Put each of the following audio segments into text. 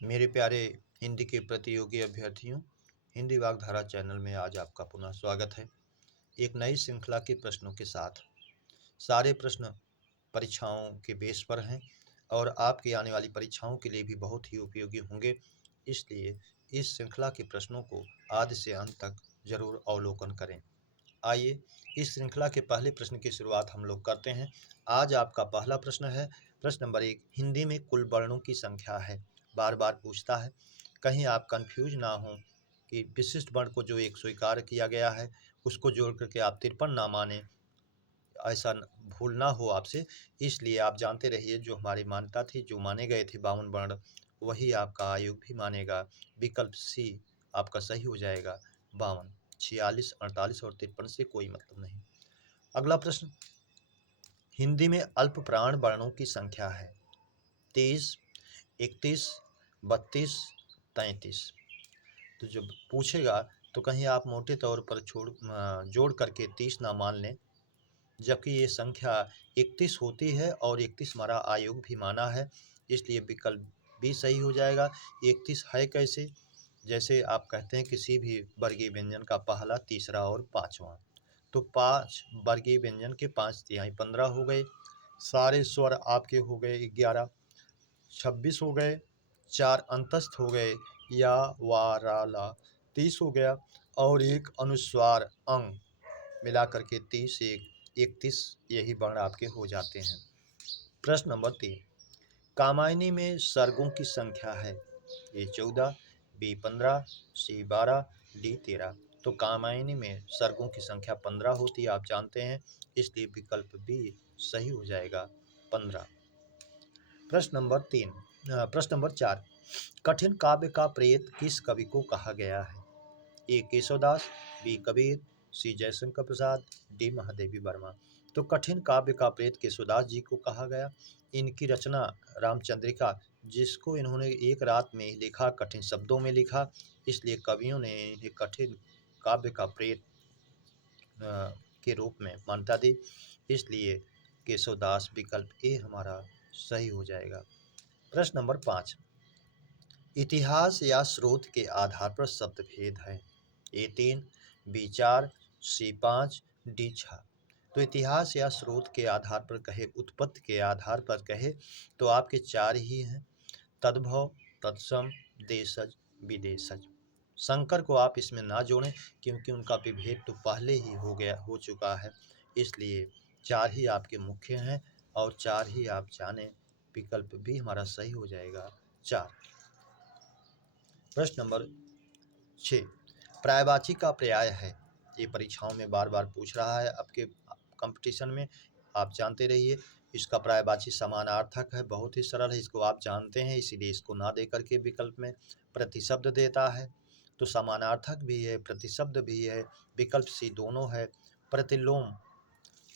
मेरे प्यारे हिंदी के प्रतियोगी अभ्यर्थियों, हिंदी वागधारा चैनल में आज आपका पुनः स्वागत है। एक नई श्रृंखला के प्रश्नों के साथ। सारे प्रश्न परीक्षाओं के बेस पर हैं और आपकी आने वाली परीक्षाओं के लिए भी बहुत ही उपयोगी होंगे। इसलिए इस श्रृंखला के प्रश्नों को आदि से अंत तक जरूर अवलोकन करें। आइए इस श्रृंखला के पहले प्रश्न की शुरुआत हम लोग करते हैं। आज आपका पहला प्रश्न है, प्रश्न नंबर 1। हिंदी में कुल वर्णों की संख्या है। बार बार पूछता है, कहीं आप कंफ्यूज ना हो कि विशिष्ट वर्ण को जो एक स्वीकार किया गया है उसको जोड़ करके आप 53 ना माने, ऐसा भूल ना हो आपसे। इसलिए आप जानते रहिए जो हमारी मान्यता थी, जो माने गए थे 52 वर्ण, वही आपका आयोग भी मानेगा। विकल्प सी आपका सही हो जाएगा। 52, 46, 48 और 53 से कोई मतलब नहीं। अगला प्रश्न, हिंदी में अल्प प्राण वर्णों की संख्या है। 23, 31, 32, 33। तो जब पूछेगा तो कहीं आप मोटे तौर पर जोड़ करके 30 ना मान लें, जबकि ये संख्या 31 होती है और 31 हमारा आयोग भी माना है। इसलिए विकल्प भी सही हो जाएगा। 31 है कैसे? जैसे आप कहते हैं किसी भी वर्गीय व्यंजन का पहला, तीसरा और पांचवा, तो 5 वर्गीय व्यंजन के 5 तिहाई 15 हो गए। सारे स्वर आपके हो गए 11, 26 हो गए, 4 अंतस्थ हो गए, या वा रा ला 30 हो गया, और एक अनुस्वार अंग मिला करके 30, 31 यही वर्ण आपके हो जाते हैं। प्रश्न नंबर 3, कामायनी में सर्गों की संख्या है। ए 14, बी 15, सी 12, डी 13। तो कामायनी में सर्गों की संख्या 15 होती है, आप जानते हैं। इसलिए विकल्प बी सही हो जाएगा, 15। प्रश्न नंबर 4, कठिन काव्य का प्रेत किस कवि को कहा गया है। ए केशवदास, बी कबीर, सी जयशंकर प्रसाद, डी महादेवी वर्मा। तो कठिन काव्य का प्रेत केशवदास जी को कहा गया। इनकी रचना रामचंद्रिका, जिसको इन्होंने एक रात में ही लिखा, कठिन शब्दों में लिखा, इसलिए कवियों ने इन्हें कठिन काव्य का प्रेत के रूप में मान्यता दी। इसलिए केशवदास विकल्प ए हमारा सही हो जाएगा। प्रश्न नंबर 5, इतिहास या स्रोत के आधार पर शब्द भेद है। ए 3, बी 4, सी 5, डी 6। तो इतिहास या स्रोत के आधार पर कहे, उत्पत्ति के आधार पर कहे, तो आपके 4 ही हैं, तद्भव, तत्सम, देशज, विदेशज। शंकर को आप इसमें ना जोड़ें क्योंकि उनका विभेद तो पहले ही हो चुका है। इसलिए 4 ही आपके मुख्य हैं और 4 ही आप जानें। विकल्प भी हमारा सही हो जाएगा, 4। प्रश्न नंबर 6, पर्यायवाची का पर्याय है। ये परीक्षाओं में बार बार पूछ रहा है, आपके कंपटीशन में, आप जानते रहिए। इसका पर्यायवाची समानार्थक है, बहुत ही सरल है, इसको आप जानते हैं, इसीलिए इसको ना दे करके विकल्प में प्रतिशब्द देता है। तो समानार्थक भी है, प्रतिशब्द भी है, विकल्प सी दोनों है। प्रतिलोम,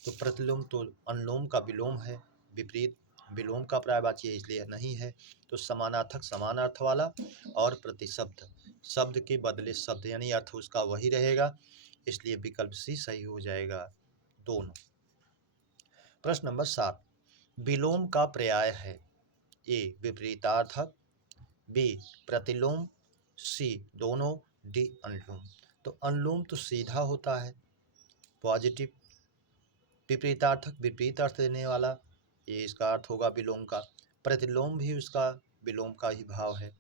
तो प्रतिलोम तो अनुलोम का विलोम है, विपरीत विलोम का पर्यायवाची है, इसलिए नहीं है। तो समानार्थक समान अर्थ वाला, और प्रतिशब्द शब्द के बदले शब्द, यानी अर्थ उसका वही रहेगा, इसलिए विकल्प सी सही हो जाएगा, दोनों। प्रश्न नंबर 7, विलोम का पर्याय है। ए विपरीतार्थक, बी प्रतिलोम, सी दोनों, डी अनुलोम। तो अनुलोम तो सीधा होता है, पॉजिटिव। विपरीतार्थक विपरीत अर्थ देने वाला, ये इसका अर्थ होगा विलोम का। प्रतिलोम भी उसका विलोम का ही भाव है,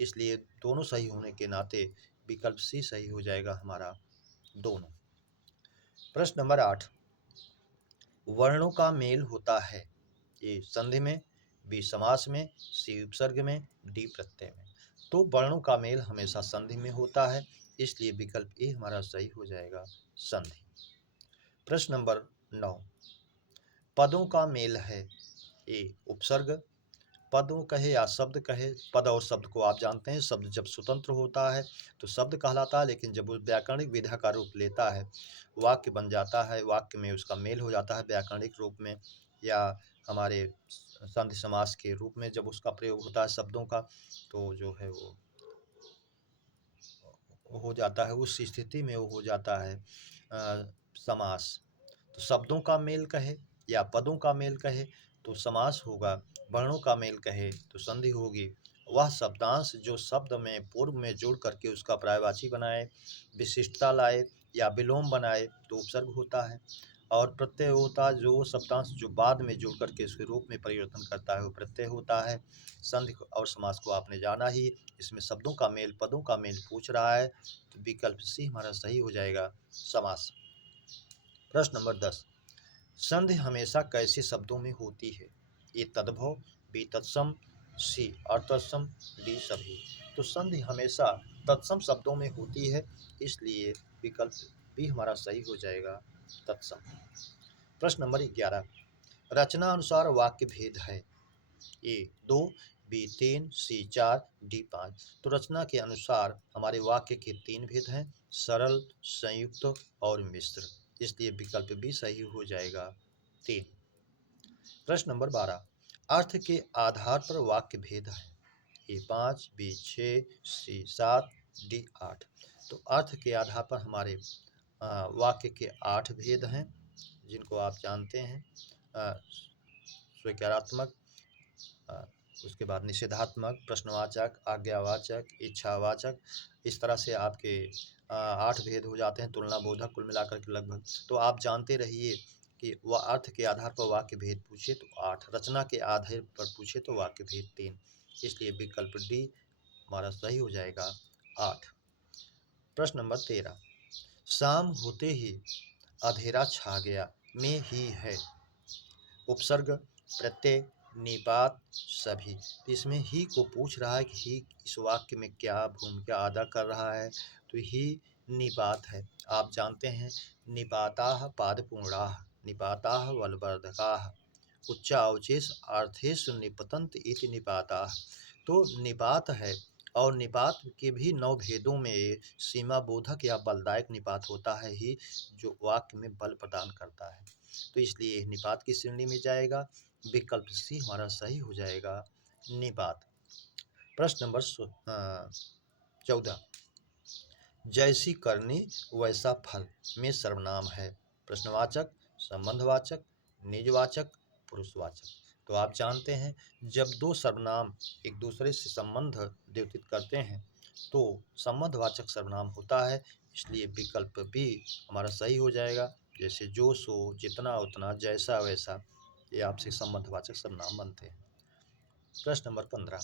इसलिए दोनों सही होने के नाते विकल्प सी सही हो जाएगा हमारा, दोनों। प्रश्न नंबर 8, वर्णों का मेल होता है। ए संधि में, बी समास में, सी उपसर्ग में, डी प्रत्यय में। तो वर्णों का मेल हमेशा संधि में होता है, इसलिए विकल्प ए हमारा सही हो जाएगा, संधि। प्रश्न नंबर 9, पदों का मेल है। ए उपसर्ग, पदों कहे या शब्द कहे, पद और शब्द को आप जानते हैं, शब्द जब स्वतंत्र होता है तो शब्द कहलाता है, लेकिन जब वो व्याकरणिक विधा का रूप लेता है, वाक्य बन जाता है, वाक्य में उसका मेल हो जाता है व्याकरणिक रूप में, या हमारे संधि समास के रूप में जब उसका प्रयोग होता है शब्दों का, तो जो है वो हो जाता है, उस स्थिति में वो हो जाता है समास। तो शब्दों का मेल कहे या पदों का मेल कहे तो समास होगा, वर्णों का मेल कहे तो संधि होगी, वह शब्दांश जो शब्द में पूर्व में जोड़ करके उसका पर्यायवाची बनाए, विशिष्टता लाए या विलोम बनाए तो उपसर्ग होता है। और प्रत्यय होता है जो शब्दांश जो बाद में जोड़ करके उसके रूप में परिवर्तन करता है वो प्रत्यय होता है। संधि और समास को आपने जाना ही, इसमें शब्दों का मेल पदों का मेल पूछ रहा है तो विकल्प सी हमारा सही हो जाएगा समास। प्रश्न नंबर 10, संधि हमेशा कैसे शब्दों में होती है? ए तद्भव, बी तत्सम, सी अतत्सम, डी सभी। तो संधि हमेशा तत्सम शब्दों में होती है, इसलिए विकल्प बी हमारा सही हो जाएगा तत्सम। प्रश्न नंबर 11, रचना अनुसार वाक्य भेद है। ए 2, बी 3, सी 4, डी 5। तो रचना के अनुसार हमारे वाक्य के 3 भेद हैं, सरल, संयुक्त और मिश्र, इसलिए विकल्प बी सही हो जाएगा 3। प्रश्न नंबर 12, अर्थ के आधार पर वाक्य भेद है। ए 5, बी 6, सी 7, डी 8। तो अर्थ के आधार पर हमारे वाक्य के 8 भेद हैं, जिनको आप जानते हैं। स्वीकारात्मक, उसके बाद निषेधात्मक, प्रश्नवाचक, आज्ञावाचक, इच्छावाचक, इस तरह से आपके 8 भेद हो जाते हैं, तुलना बोधक, कुल मिलाकर के लगभग। तो आप जानते रहिए कि वह अर्थ के आधार पर वाक्य भेद पूछे तो 8, रचना के आधार पर पूछे तो वाक्य भेद 3, इसलिए विकल्प डी हमारा सही हो जाएगा 8। प्रश्न नंबर 13, शाम होते ही अंधेरा छा गया में ही है उपसर्ग, प्रत्यय, निपात, सभी। तो इसमें ही को पूछ रहा है कि ही इस वाक्य में क्या भूमिका अदा कर रहा है, तो ही निपात है। आप जानते हैं निपाताः पादपूर्णाः, निपाताः बलवर्धकाः, उच्चावचेष अर्थेषु निपतन्त इति निपाताः। तो निपात है, और निपात के भी 9 भेदों में सीमा बोधक या बलदायक निपात होता है ही, जो वाक्य में बल प्रदान करता है, तो इसलिए निपात की श्रेणी में जाएगा, विकल्प सी हमारा सही हो जाएगा निपात। प्रश्न नंबर 14, जैसी करनी वैसा फल में सर्वनाम है, प्रश्नवाचक, संबंधवाचक, निजवाचक, पुरुषवाचक। तो आप जानते हैं जब दो सर्वनाम एक दूसरे से संबंध द्योतित करते हैं तो संबंधवाचक सर्वनाम होता है, इसलिए विकल्प बी हमारा सही हो जाएगा। जैसे जो सो, जितना उतना, जैसा वैसा, ये आपसे संबंधवाचक सर्वनाम बनते हैं। प्रश्न नंबर 15,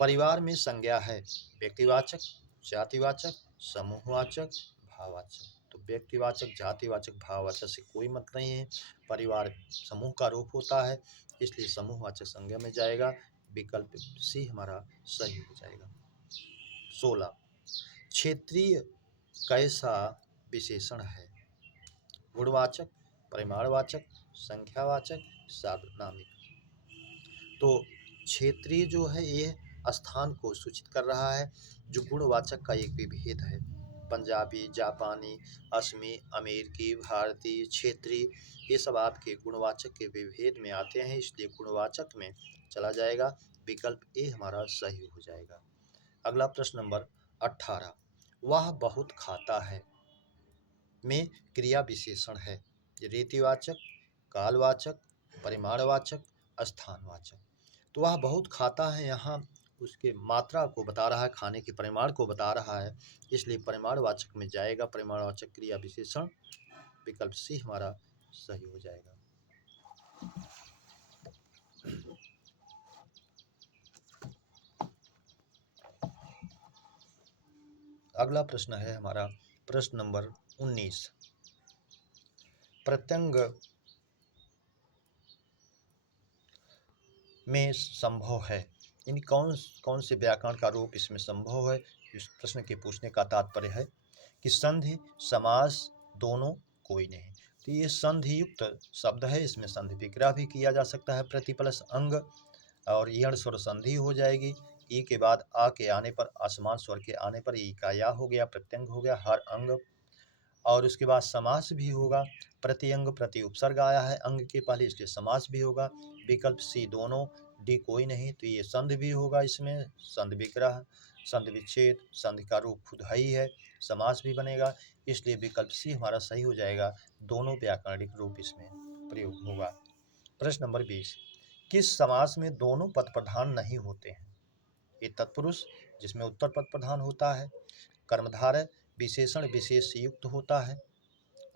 परिवार में संज्ञा है व्यक्तिवाचक, जातिवाचक, समूहवाचक, भाववाचक। तो व्यक्तिवाचक, जातिवाचक, भाववाचक से कोई मतलब नहीं है, परिवार समूह का रूप होता है, इसलिए समूहवाचक संज्ञा में जाएगा, विकल्प सी हमारा सही हो जाएगा। 16, क्षेत्रीय कैसा विशेषण है, गुणवाचक, परिमाणवाचक, संख्यावाचक, सार्वनामिक। तो क्षेत्रीय जो है ये स्थान को सूचित कर रहा है, जो गुणवाचक का एक विभेद है, पंजाबी, जापानी, असमी, अमेरिकी, भारतीय, क्षेत्रीय, ये सब आपके गुणवाचक के विभेद में आते हैं, इसलिए गुणवाचक में चला जाएगा, विकल्प ए हमारा सही हो जाएगा। अगला प्रश्न नंबर 18, वह बहुत खाता है में क्रिया विशेषण है, रीतिवाचक, कालवाचक, परिमाणवाचक, स्थानवाचक। तो वह बहुत खाता है, यहाँ उसके मात्रा को बता रहा है, खाने के परिमाण को बता रहा है, इसलिए परिमाणवाचक में जाएगा, परिमाणवाचक क्रिया विशेषण, विकल्प सी हमारा सही हो जाएगा। अगला प्रश्न है हमारा प्रश्न नंबर 19, प्रत्यंग में संभव है, यानी कौन से व्याकरण का रूप इसमें संभव है। इस प्रश्न के पूछने का तात्पर्य है कि संधि, समास दोनों कोई नहीं। तो ये संधि युक्त शब्द है, इसमें संधि विग्रह भी किया जा सकता है, प्रति प्लस अंग और यण स्वर संधि हो जाएगी, ई के बाद आ के आने पर, असमान स्वर के आने पर ई का या हो गया, प्रत्यंग हो गया, हर अंग, और उसके बाद समास भी होगा, प्रति अंग प्रति उपसर्ग आया है अंग के पहले, इसलिए समास भी होगा, विकल्प सी दोनों, डी कोई नहीं, तो ये संधि भी होगा, इसमें संधि विग्रह, संधि विच्छेद, संधि का रूप खुद ही है, समास भी बनेगा, इसलिए विकल्प सी हमारा सही हो जाएगा, दोनों व्याकरणिक रूप इसमें प्रयोग होगा। प्रश्न नंबर 20, किस समास में दोनों पद प्रधान नहीं होते हैं, ए तत्पुरुष जिसमें उत्तर पद प्रधान होता है। कर्मधारय विशेषण विशेष से युक्त होता है।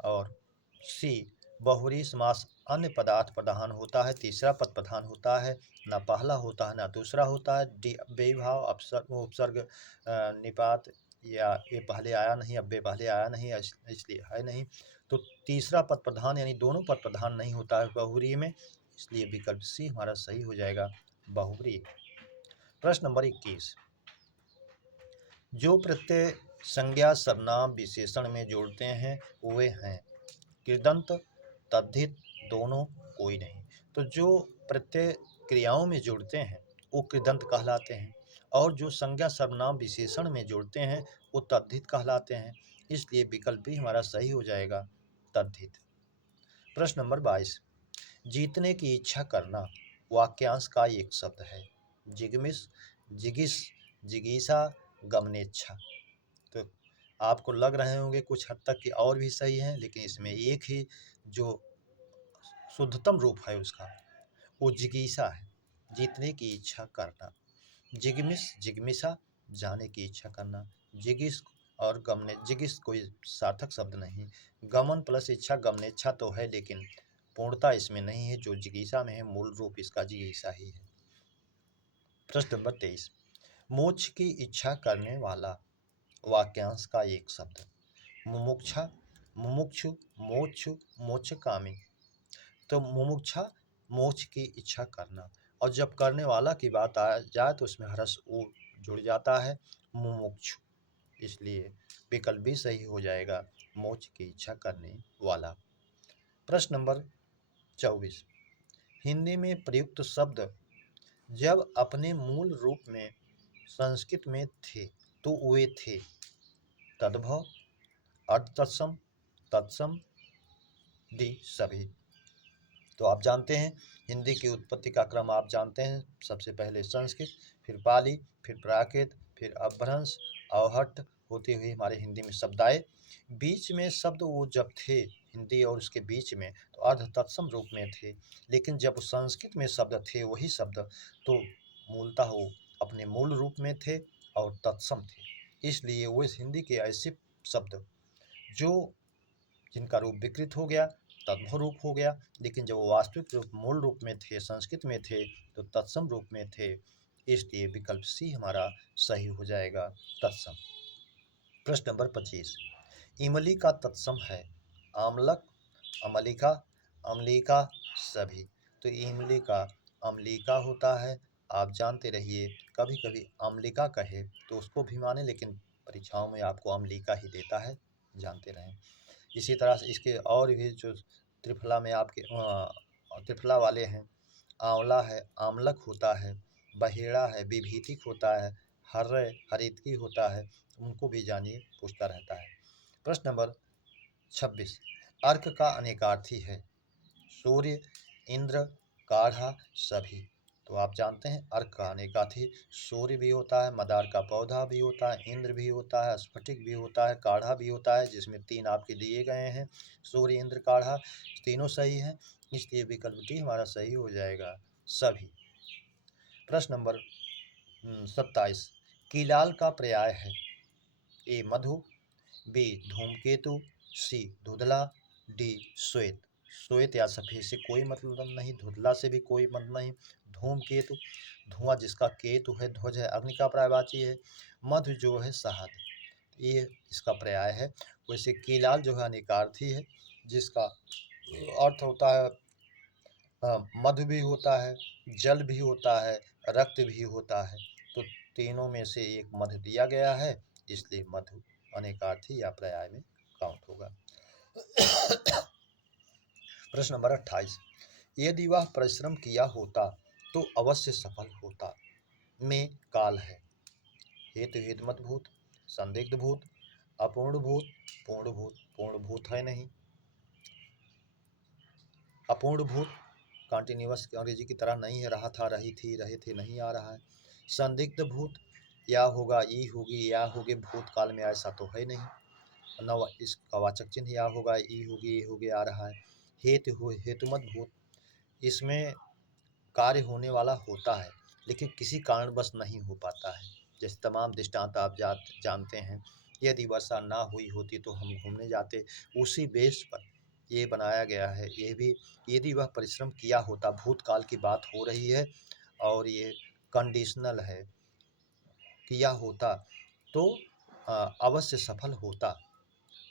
और सी बहुव्रीहि समास अन्य पदार्थ प्रधान होता है, तीसरा पद प्रधान होता है, ना पहला होता है ना दूसरा होता है। डी अव्ययी भाव उपसर्ग निपात या ये पहले आया नहीं, अव्यय पहले आया नहीं, इसलिए है नहीं। तो तीसरा पद प्रधान यानी दोनों पद प्रधान नहीं होता है बहुव्रीहि में, इसलिए विकल्प सी हमारा सही हो जाएगा, बहुव्रीहि। प्रश्न नंबर 21, जो प्रत्यय संज्ञा सर्वनाम विशेषण में जोड़ते हैं वे हैं कृदंत, तद्धित, दोनों, कोई नहीं। तो जो प्रत्यय क्रियाओं में जोड़ते हैं वो कृदंत कहलाते हैं, और जो संज्ञा सर्वनाम विशेषण में जोड़ते हैं वो तद्धित कहलाते हैं, इसलिए विकल्प भी हमारा सही हो जाएगा, तद्धित। प्रश्न नंबर 22, जीतने की इच्छा करना वाक्यांश का एक शब्द है। जिगमिस, जिगिस, जिगीसा, गमनेच्छा। तो आपको लग रहे होंगे कुछ हद तक कि और भी सही हैं, लेकिन इसमें एक ही जो शुद्धतम रूप है उसका वो जिगीसा है, जीतने की इच्छा करना। जिगमिस, जिगमिसा, जाने की इच्छा करना। जिगिस और गमने, जिगिस कोई सार्थक शब्द नहीं। गमन प्लस इच्छा गमनेच्छा तो है, लेकिन पूर्णता इसमें नहीं है, जो जिगीसा में है मूल रूप इसका जिगीसा ही है। प्रश्न नंबर 23, मोक्ष की इच्छा करने वाला वाक्यांश का एक शब्द। मुमुक्षा, मुमुक्षु, मोक्षु, मोक्षकामी। तो मुमुक्षा मोक्ष की इच्छा करना, और जब करने वाला की बात आ जाए तो उसमें हरस उ जुड़ जाता है, मुमुक्षु, इसलिए विकल्प भी सही हो जाएगा, मोक्ष की इच्छा करने वाला। प्रश्न नंबर 24, हिंदी में प्रयुक्त शब्द जब अपने मूल रूप में संस्कृत में थे तो वे थे तद्भव, अर्धतत्सम, तत्सम, डी सभी। तो आप जानते हैं हिंदी की उत्पत्ति का क्रम आप जानते हैं, सबसे पहले संस्कृत, फिर पाली, फिर प्राकृत, फिर अपभ्रंश, अवहट्ट होती हुई हमारे हिंदी में शब्द आए। बीच में शब्द वो जब थे हिंदी और उसके बीच में तो अर्ध तत्सम रूप में थे, लेकिन जब संस्कृत में शब्द थे वही शब्द तो मूलतः वो अपने मूल रूप में थे और तत्सम थे, इसलिए वो इस हिंदी के ऐसे शब्द जो जिनका रूप विकृत हो गया तद्भव रूप हो गया, लेकिन जब वो वास्तविक रूप मूल रूप में थे संस्कृत में थे तो तत्सम रूप में थे, इसलिए विकल्प सी हमारा सही हो जाएगा, तत्सम। प्रश्न नंबर 25, इमली का तत्सम है आमलक, अमलिका, अम्लिका, सभी। तो इमली का अम्लिका होता है, आप जानते रहिए, कभी कभी अम्लिका कहे तो उसको भी माने, लेकिन परीक्षाओं में आपको अम्लिका ही देता है, जानते रहें। इसी तरह से इसके और भी जो त्रिफला में आपके त्रिफला वाले हैं, आंवला है, आमलक होता है, बहेड़ा है, विभीतिक होता है, हर्रे हरितकी होता है, उनको भी जानिए, पूछता रहता है। प्रश्न नंबर 26, अर्क का अनेकार्थी है सूर्य, इंद्र, काढ़ा, सभी। तो आप जानते हैं अर्क का अनेकार्थी सूर्य भी होता है, मदार का पौधा भी होता है, इंद्र भी होता है, स्फटिक भी होता है, काढ़ा भी होता है, जिसमें तीन आपके दिए गए हैं, सूर्य, इंद्र, काढ़ा, तीनों सही हैं, इसलिए विकल्प डी हमारा सही हो जाएगा, सभी। प्रश्न नंबर 27, कीलाल का पर्याय है ए मधु, बी धूमकेतु, सी धुंधला, डी श्वेत। श्वेत या सफेद से कोई मतलब नहीं, धुंधला से भी कोई मतलब नहीं। धूमकेतु धुआं जिसका केतु है, ध्वज है, अग्नि का पर्यायवाची है, मधु जो है शहद, ये इसका पर्याय है। वैसे कीलाल जो है अनेकार्थी है, जिसका अर्थ होता है मधु भी होता है, जल भी होता है, रक्त भी होता है, तो तीनों में से एक मधु दिया गया है, इसलिए मधु अनेकार्थी या पर्याय में काउंट होगा। प्रश्न नंबर 28, यदि वह परिश्रम किया होता तो अवश्य सफल होता में काल है हेतु हितमत भूत, संदिग्ध भूत, अपूर्ण भूत, पूर्ण भूत। पूर्ण भूत है नहीं, अपूर्ण भूत कॉन्टिन्यूअस अंग्रेजी की तरह नहीं है, रहा था, रही थी, रहे थे, नहीं आ रहा है। संदिग्ध भूत या होगा, ई होगी, या होगे, भूतकाल में ऐसा तो है नहीं, न इसका वाचक चिन्ह या होगा, ई होगी, ये होगे आ रहा है। हेतुमत भूत, इसमें कार्य होने वाला होता है, लेकिन किसी कारणवश नहीं हो पाता है। जैसे तमाम दृष्टांत आप जानते हैं, यदि वर्षा ना हुई होती तो हम घूमने जाते, उसी बेस पर ये बनाया गया है। ये भी यदि वह परिश्रम किया होता, भूतकाल की बात हो रही है और ये कंडीशनल है, किया होता तो अवश्य सफल होता।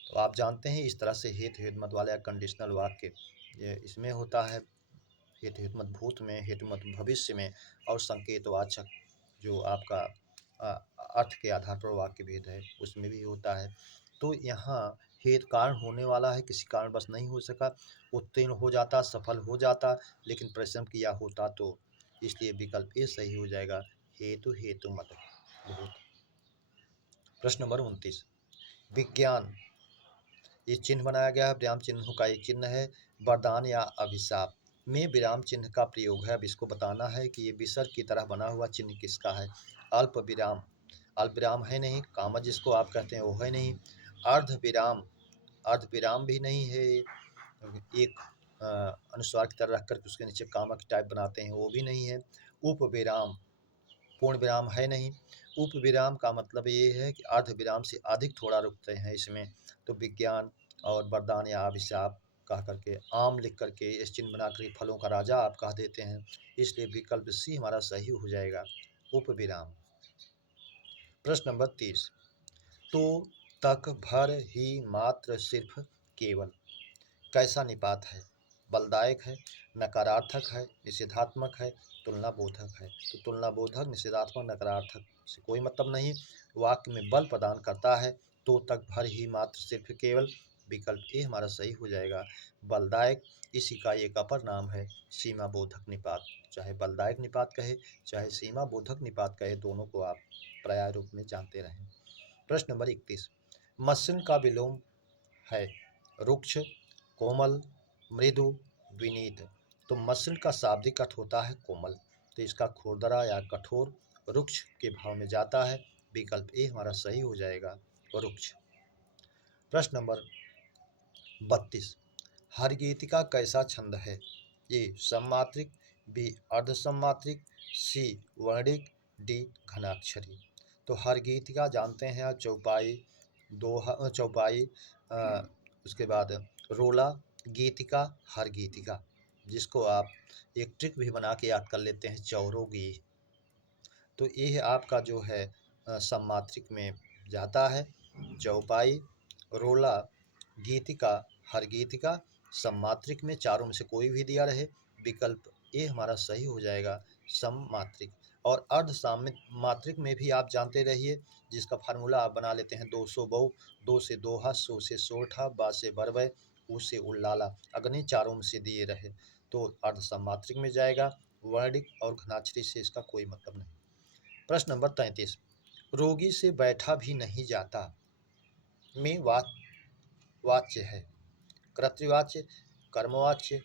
तो आप जानते हैं इस तरह से हेतु हेतुमत वाला कंडीशनल वाक्य ये इसमें होता है, हेतु हेतुमत भूत में, हेतुमत भविष्य में, और संकेतवाचक जो आपका अ, अर्थ के आधार पर वाक्य भेद है उसमें भी होता है। तो यहाँ हेतु कारण होने वाला है, किसी कारणवश नहीं हो सका, उत्तीर्ण हो जाता, सफल हो जाता, लेकिन परिश्रम किया होता तो, इसलिए विकल्प ए सही हो जाएगा, हेतु हेतुमत भूत। प्रश्न नंबर 29, विज्ञान, ये चिन्ह बनाया गया है, विराम चिन्हों का ये चिन्ह है। वरदान या अभिशाप में विराम चिन्ह का प्रयोग है। अब इसको बताना है कि ये विसर्ग की तरह बना हुआ चिन्ह किसका है। अल्प विराम, अल्प विराम है नहीं, कामा जिसको आप कहते हैं वो है नहीं। अर्ध विराम, अर्ध विराम भी नहीं है, एक अनुस्वार की तरह रख कर उसके नीचे कामा की टाइप बनाते हैं वो भी नहीं है। उप विराम, पूर्ण विराम है नहीं। उप विराम का मतलब ये है कि अर्ध विराम से अधिक थोड़ा रुकते हैं इसमें। तो विज्ञान और वरदान या अभिशाप कह करके, आम लिख करके, इस चिन्ह बना करके फलों का राजा आप कह देते हैं, इसलिए विकल्प सी हमारा सही हो जाएगा, उप विराम। प्रश्न नंबर 30, तो तक भर ही मात्र सिर्फ केवल कैसा निपात है। बलदायक है, नकारार्थक है, निषेधात्मक है, तुलनाबोधक है। तो तुलनाबोधक, निषेधात्मक, नकारार्थक से कोई मतलब नहीं, वाक्य में बल प्रदान करता है। तो तक भर ही मात्र सिर्फ केवल, विकल्प ए हमारा सही हो जाएगा, बलदायक। इसी का एक अपर नाम है सीमा बोधक निपात। चाहे बलदायक निपात कहे, चाहे सीमा बोधक निपात कहे, दोनों को आप पर्याय रूप में जानते रहें। प्रश्न नंबर 31, मसृण का विलोम है रुक्ष, कोमल, मृदु, विनीत। तो मसृण का शाब्दिक अर्थ होता है कोमल, तो इसका खुरदरा या कठोर रुक्ष के भाव में जाता है, विकल्प ए हमारा सही हो जाएगा, रुक्ष। प्रश्न नंबर 32, हरगीतिका कैसा छंद है। ए सममात्रिक, बी अर्धसममात्रिक, सी वर्णिक, डी घनाक्षरी। तो हरगीतिका जानते हैं आप, चौपाई, दोहा, चौपाई, उसके बाद रोला, गीतिका, हरगीतिका, जिसको आप एक ट्रिक भी बना के याद कर लेते हैं, चौरोगी। तो ये आपका जो है सममात्रिक में जाता है, चौपाई, रोला, गीतिका, हरगीतिका, सममात्रिक में चारों में से कोई भी दिया रहे, विकल्प ए हमारा सही हो जाएगा, सममात्रिक। और अर्ध मात्रिक में भी आप जानते रहिए, जिसका फार्मूला आप बना लेते हैं, 200 बहु, 2 से दोहा, 100 से सोठा, बा से बरवय, उ से उल्लाला, अगर नहीं चारों में से दिए रहे तो अर्ध सममात्रिक में जाएगा। वर्णिक और घनाक्षरी से इसका कोई मतलब नहीं। प्रश्न नंबर 33, रोगी से बैठा भी नहीं जाता में वाच्य है, कर्तृवाच्य, कर्मवाच्य,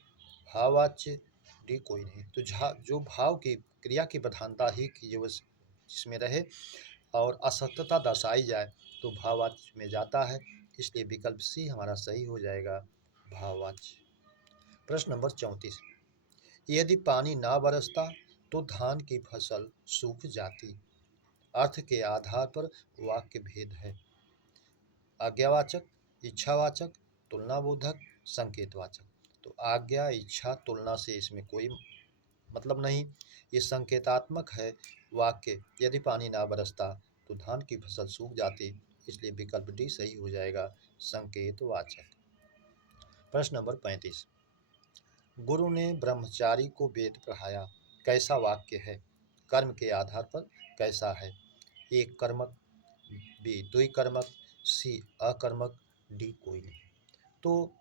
भाववाच्य, डी कोई नहीं। तो जो भाव की क्रिया की प्रधानता ही की जो जिसमें रहे और असक्तता दर्शाई जाए तो भाववाच्य में जाता है, इसलिए विकल्प सी हमारा सही हो जाएगा, भाववाच्य। प्रश्न नंबर 34, यदि पानी ना बरसता तो धान की फसल सूख जाती। अर्थ के आधार पर वाक्य भेद है, आज्ञावाचक, इच्छावाचक, तुलनाबोधक, संकेतवाचक। तो आज्ञा, इच्छा, तुलना से इसमें कोई मतलब नहीं, ये संकेतात्मक है वाक्य, यदि पानी ना बरसता तो धान की फसल सूख जाती, इसलिए विकल्प डी सही हो जाएगा, संकेतवाचक। प्रश्न नंबर 35, गुरु ने ब्रह्मचारी को वेद पढ़ाया, कैसा वाक्य है, कर्म के आधार पर कैसा है। एक कर्मक, बी द्विकर्मक, सी अकर्मक, डी कोई नहीं। तो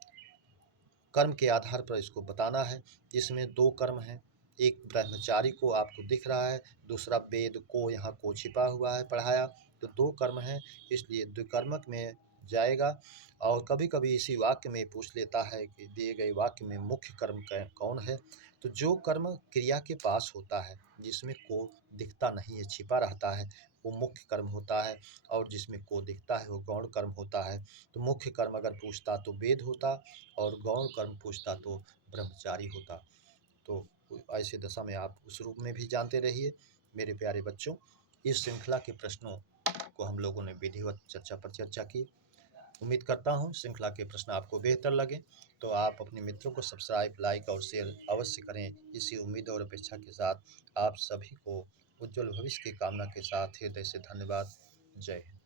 कर्म के आधार पर इसको बताना है, इसमें दो कर्म हैं, एक ब्रह्मचारी को आपको दिख रहा है, दूसरा वेद को, यहाँ को छिपा हुआ है, पढ़ाया, तो दो कर्म हैं, इसलिए द्विकर्मक में जाएगा। और कभी कभी इसी वाक्य में पूछ लेता है कि दिए गए वाक्य में मुख्य कर्म कौन है। तो जो कर्म क्रिया के पास होता है, जिसमें को दिखता नहीं है, छिपा रहता है, वो मुख्य कर्म होता है, और जिसमें को दिखता है वो गौण कर्म होता है। तो मुख्य कर्म अगर पूछता तो वेद होता, और गौण कर्म पूछता तो ब्रह्मचारी होता। तो ऐसे दशा में आप उस रूप में भी जानते रहिए। मेरे प्यारे बच्चों, इस श्रृंखला के प्रश्नों को हम लोगों ने विधिवत चर्चा पर चर्चा की। उम्मीद करता हूँ श्रृंखला के प्रश्न आपको बेहतर लगे, तो आप अपने मित्रों को सब्सक्राइब, लाइक और शेयर अवश्य करें। इसी उम्मीद और अपेक्षा के साथ आप सभी को उज्जवल भविष्य की कामना के साथ हृदय से धन्यवाद। जय हिंद।